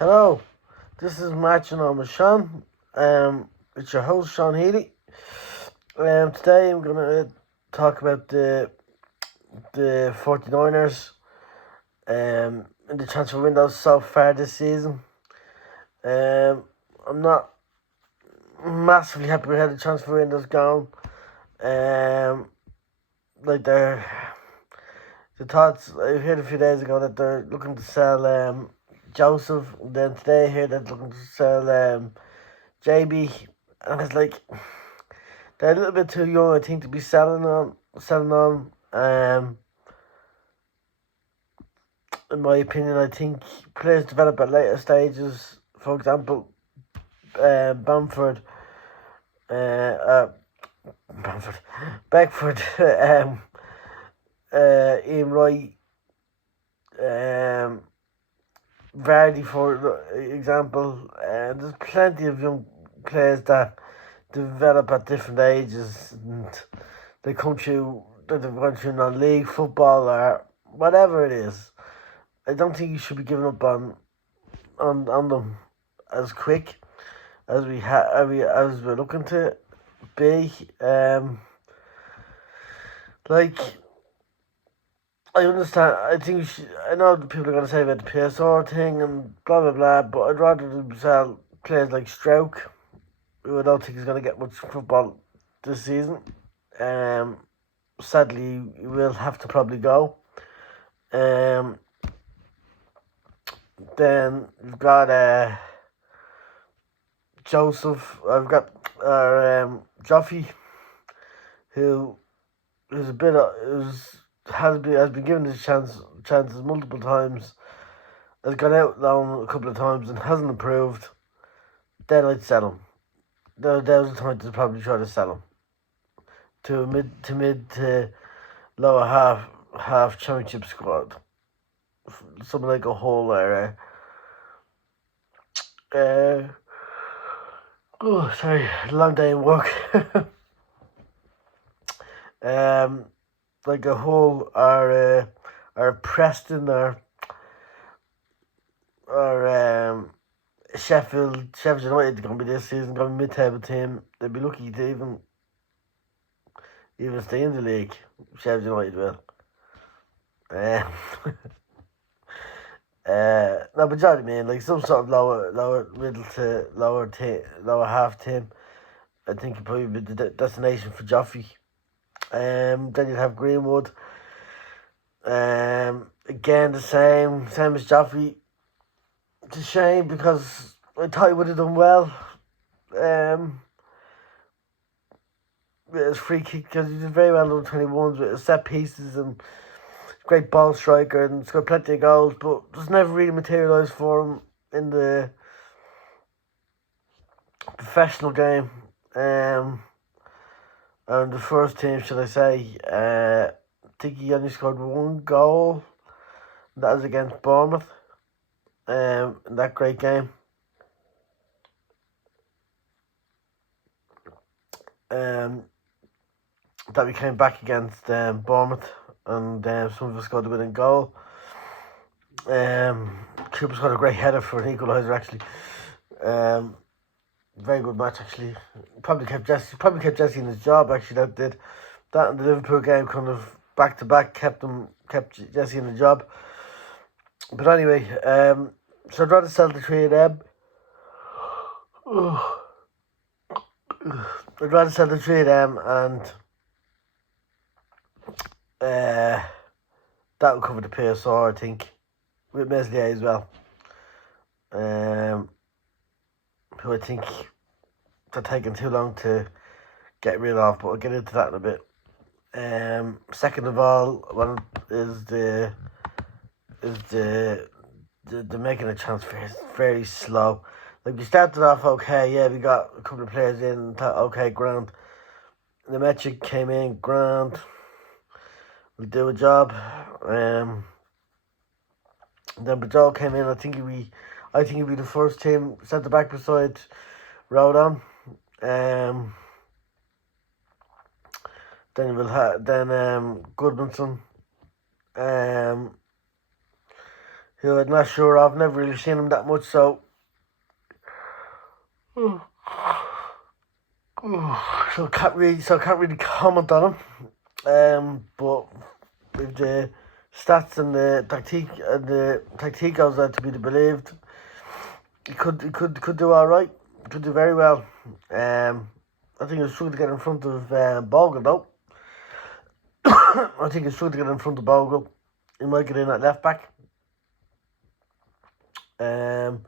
Hello, this is Matching on with Sean. It's your host Sean Healy. Today I'm gonna talk about the 49ers in the transfer window so far this season. I'm not massively happy with how the transfer window's gone. Like the thoughts I heard a few days ago that they're looking to sell Joseph. And then today I heard that they're looking to sell JB, and it's like they're a little bit too young, I think, to be selling on. In my opinion, I think players develop at later stages. For example, Bamford, Bamford, Beckford, Ian Wright, Vardy, for example. There's plenty of young players that develop at different ages, and they've gone through non-league football or whatever it is. I don't think you should be giving up on them as quick as we're looking to be. Like, I understand. I think I know people are going to say about the PSR thing and blah blah blah, but I'd rather them sell players like Stroke, who I don't think is going to get much football this season. Sadly, he will have to probably go. Then we've got Joseph. I've got Joffy, who's a bit has been given his chances multiple times. Has gone out loan a couple of times and hasn't improved. Then I'd sell him. There was a time to probably try to sell him to a mid to lower half championship squad. Something like a Hull or oh sorry, long day in work. Like a Hull or Preston or Sheffield United going to be this season, going to be mid-table team. They'd be lucky to even stay in the league. Sheffield United will. Um, no, but you know what I mean, like some sort of lower middle to lower half team. I think it'd probably be the destination for Joffrey. Then you'd have Greenwood. Again the same as Joffrey. It's a shame because I thought he would have done well. With his free kick, because he did very well on 21s with his set pieces and great ball striker and scored plenty of goals, but just never really materialised for him in the professional game. And the first team, should I say, I think he only scored one goal. That was against Bournemouth. In that great game. That we came back against Bournemouth, and some of us got the winning goal. Cooper's got a great header for an equaliser, actually. Very good match, actually. Probably kept Jesse in his job, actually. That did. That and the Liverpool game, kind of back to back, kept Jesse in the job. But anyway, so I'd rather sell the three of them. I'd rather sell the three of them, and that will cover the PSR, I think, with Meslier as well. Who I think they're taking too long to get rid of, but I'll get into that in a bit. Second of all, one is the making a transfer is very slow. Like we started off okay, yeah, we got a couple of players in, thought okay, grand. The metric came in, grand. We'll do a job. Then Bajol came in. I think he'd be the first team centre back beside Rodon. Then we'll have Goodmanson. who I'm not sure of. Never really seen him that much, so can't really comment on him. But with the stats and the tactique goes out to be believed, he could do all right. Could do very well. I think he's struggled to get in front of Bogle though. I think he's struggled to get in front of Bogle. He might get in at left back. And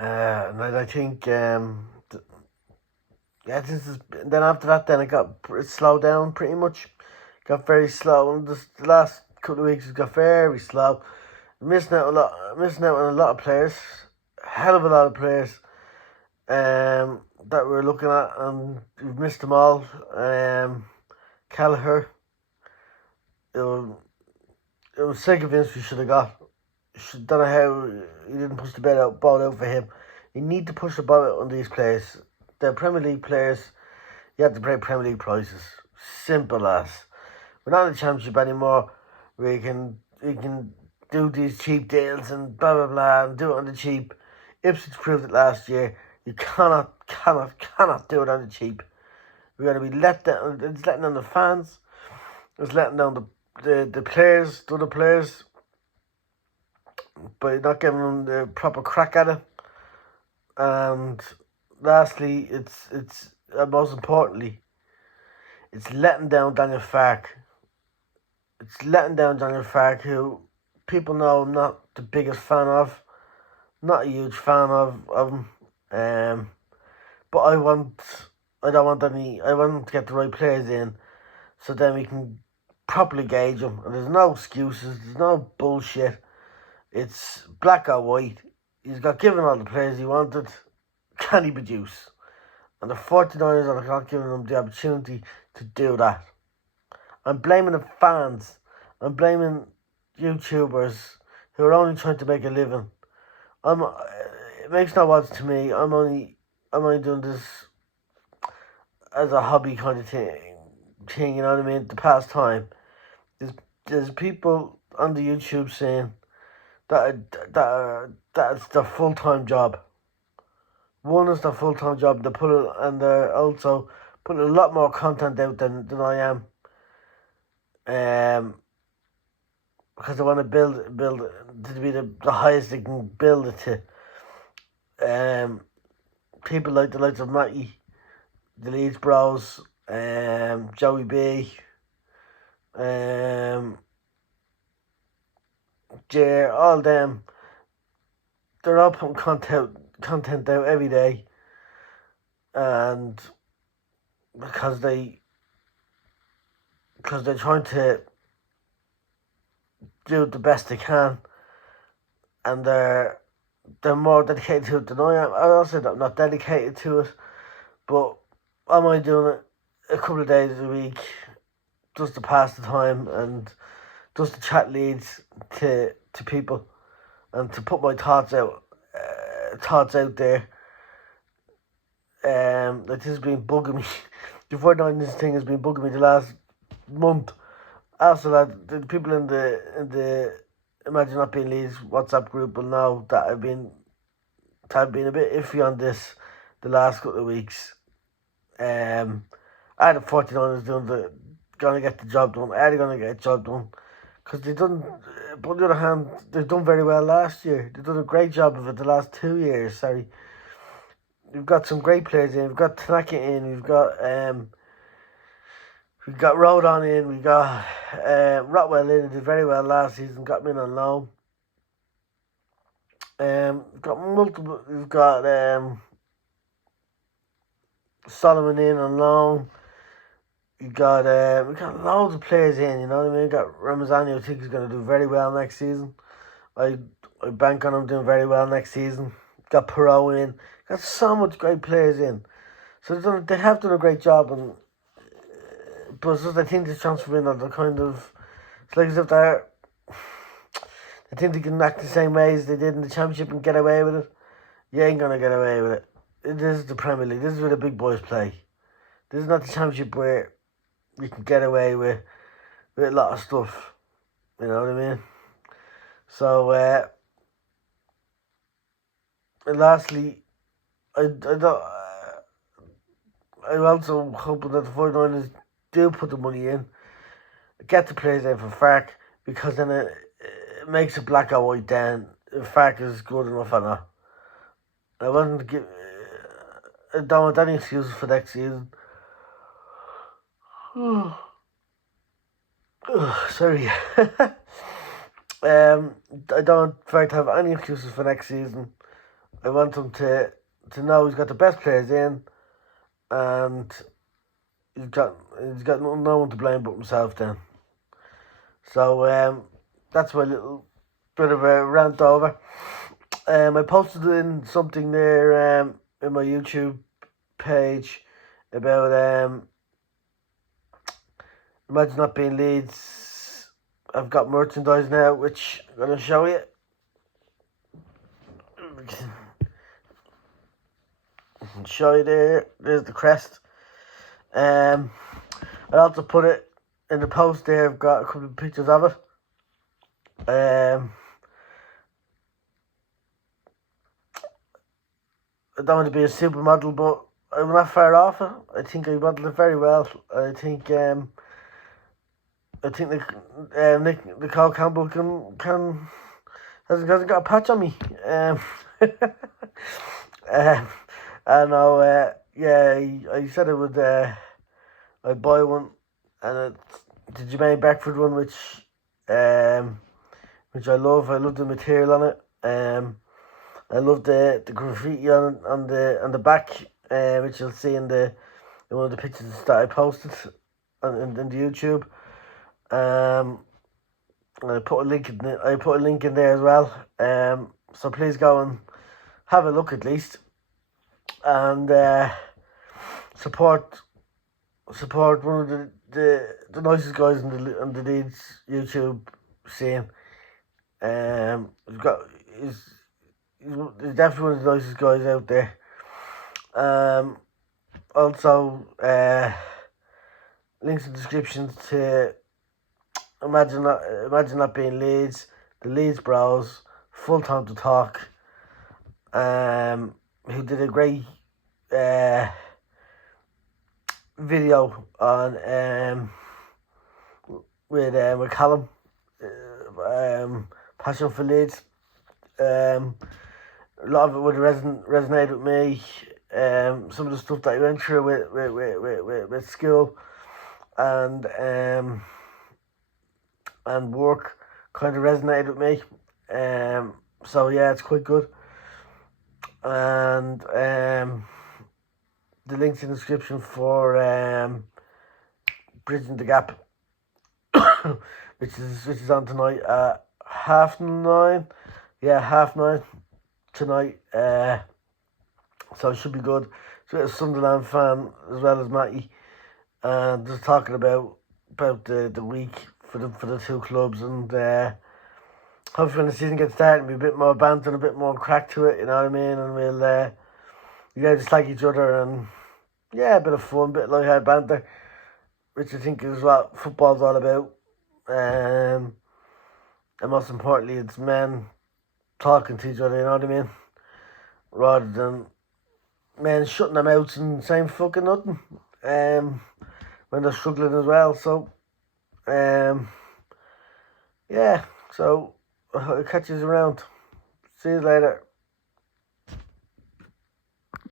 I think then after that, then it got slowed down pretty much. Got very slow, and the last couple of weeks it got very slow. Missing out on a lot of players, a hell of a lot of players. That we're looking at, and we've missed them all. Kelleher, it was so convinced we should have got. Don't know how he didn't push the ball out for him. You need to push the ball out on these players. They're Premier League players. You have to pay Premier League prices. Simple as. We're not in the Championship anymore. We can do these cheap deals and blah blah blah and do it on the cheap. Ipswich proved it last year. You cannot do it on the cheap. We're going to be let down. It's letting down the fans. It's letting down the players, the other players, but not giving them the proper crack at it. And lastly, it's most importantly, it's letting down Daniel Farke. It's letting down Daniel Farke, who people know I'm not the biggest fan of, not a huge fan of him. But I want to get the right players in, so then we can properly gauge them. And there's no excuses. There's no bullshit. It's black or white. He's got given all the players he wanted. Can he produce? And the 49ers are not giving him the opportunity to do that. I'm blaming the fans. I'm blaming YouTubers who are only trying to make a living. It makes no odds to me. I'm only doing this as a hobby kind of thing, you know what I mean? The pastime. There's people on the YouTube saying that's their full-time job. One is their full-time job. They're also putting a lot more content out than I am. Because they want to build to be the highest they can build it to. People like the likes of Matty, the Leeds Bros, Joey B, Jer, all them. They're all putting content out every day, and because they're trying to do the best they can, and they're more dedicated to it than I am. I also am not dedicated to it, but I'm only doing it a couple of days a week just to pass the time and just to chat Leeds to people and to put my thoughts out there. This has been bugging me. The 49ers thing has been bugging me the last month. Also, the people in the Imagine Not Being Leeds WhatsApp group will know that I've been a bit iffy on this the last couple of weeks. I had the 49ers going to get the job done. I had going to get the job done because they done. But on the other hand, they've done very well last year. They've done a great job of it the last 2 years. Sorry, we've got some great players in. We've got Tanaka in. We've got Rodon in. We got Rotwell in. He did very well last season. Got him in on loan. We've got multiple. We've got Solomon in on loan. We got loads of players in. You know what I mean? We got Ramazani, I think he's going to do very well next season. I bank on him doing very well next season. Got Perot in. Got so much great players in. So they have done a great job, and but it's just I think this transfer window, they're kind of, it's like as if they think they can act the same way as they did in the Championship and get away with it. You ain't gonna get away with it. This is the Premier League. This is where the big boys play. This is not the Championship where you can get away with a lot of stuff. You know what I mean? So, and lastly, I don't. I'm also hoping that the 49ers do put the money in, get the players in for Fark, because then it makes it black or white then if Fark is good enough or not. I wasn't give. I don't want any excuses for next season. Sorry. I don't in fact have any excuses for next season. I want him to know he's got the best players in, and he's got no one to blame but himself then. So that's my little bit of a rant over. I posted in something there in my YouTube page about Imagine Not Being Leeds. I've got merchandise now, which I'm going to show you. Show you there. There's the crest. I also put it in the post there. I've got a couple of pictures of it. I don't want to be a supermodel, but I'm not far off it. I think I modeled it very well. I think Nicole Campbell can hasn't got a patch on me. I know. I said I would. I'd buy one, and it's the Jermaine Beckford one, which I love. I love the material on it. I love the graffiti on the back, which you'll see in one of the pictures that I posted in the YouTube. I put a link in there as well. So please go and have a look at least, and support one of the nicest guys in the Leeds YouTube scene. He's definitely one of the nicest guys out there. Also, links in the description to Imagine Not Being Leeds, the Leeds Bros, Full Time to Talk, who did a great video on with Callum, Passion for Leeds. A lot of it would resonate with me. Some of the stuff that I went through with school and work kind of resonated with me. So yeah, it's quite good. And the links in the description for Bridging the Gap, which is on tonight at 9:30. Yeah, 9:30 tonight. So it should be good. So it's a Sunderland fan as well as Matty, and just talking about the week for the two clubs, and hopefully when the season gets started, be a bit more banter and a bit more crack to it. You know what I mean? And we'll just like each other, and a bit of fun, bit of light-hearted banter, which I think is what football's all about. And most importantly, it's men talking to each other. You know what I mean? Rather than men shutting their mouths and saying fucking nothing when they're struggling as well. So so I'll catch you around. See you later.